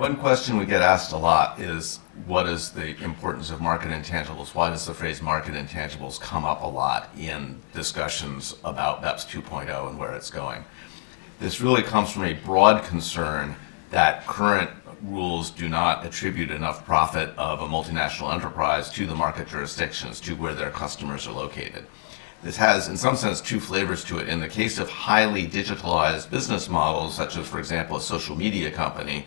One question we get asked a lot is, what is the importance of market intangibles? Why does the phrase market intangibles come up a lot in discussions about BEPS 2.0 and where it's going? This really comes from a broad concern that current rules do not attribute enough profit of a multinational enterprise to the market jurisdictions, to where their customers are located. This has, in some sense, two flavors to it. In the case of highly digitalized business models, such as, for example, a social media company,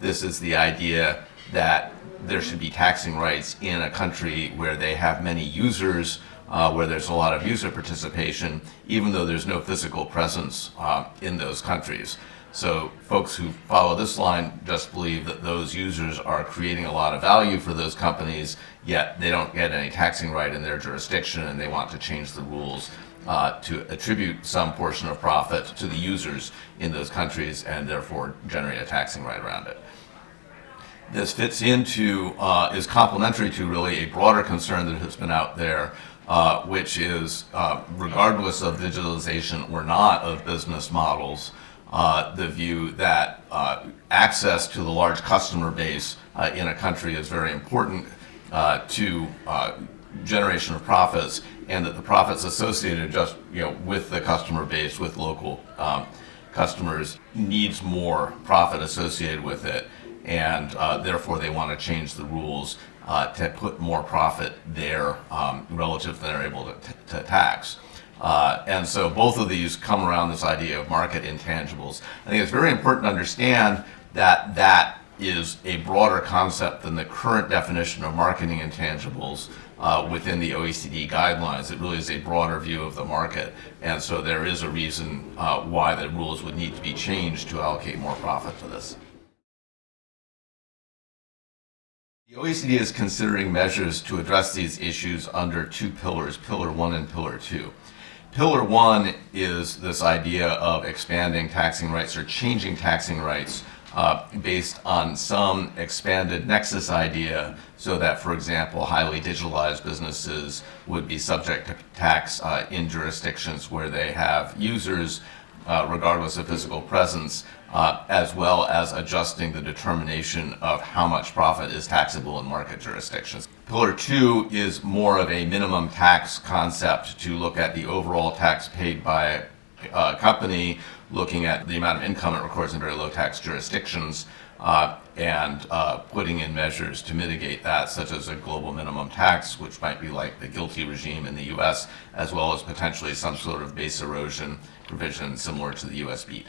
this is the idea that there should be taxing rights in a country where they have many users, where there's a lot of user participation, even though there's no physical presence in those countries. So folks who follow this line just believe that those users are creating a lot of value for those companies, yet they don't get any taxing right in their jurisdiction, and they want to change the rules to attribute some portion of profit to the users in those countries and therefore generate a taxing right around it. This fits into, is complementary to really a broader concern that has been out there, which is, regardless of digitalization or not of business models, the view that access to the large customer base in a country is very important to generation of profits, and that the profits associated just with the customer base, with local customers, needs more profit associated with it, and therefore they want to change the rules to put more profit there relative to they're able to tax. And so both of these come around this idea of market intangibles. I think it's very important to understand that that is a broader concept than the current definition of marketing intangibles within the OECD guidelines. It really is a broader view of the market, and so there is a reason why the rules would need to be changed to allocate more profit to this. The OECD is considering measures to address these issues under two pillars, Pillar 1 and Pillar 2. Pillar 1 is this idea of expanding taxing rights or changing taxing rights based on some expanded nexus idea, so that, for example, highly digitalized businesses would be subject to tax in jurisdictions where they have users, regardless of physical presence, as well as adjusting the determination of how much profit is taxable in market jurisdictions. Pillar 2 is more of a minimum tax concept to look at the overall tax paid by a company, looking at the amount of income it records in very low tax jurisdictions, and putting in measures to mitigate that, such as a global minimum tax, which might be like the GILTI regime in the US, as well as potentially some sort of base erosion provision similar to the US BEAT.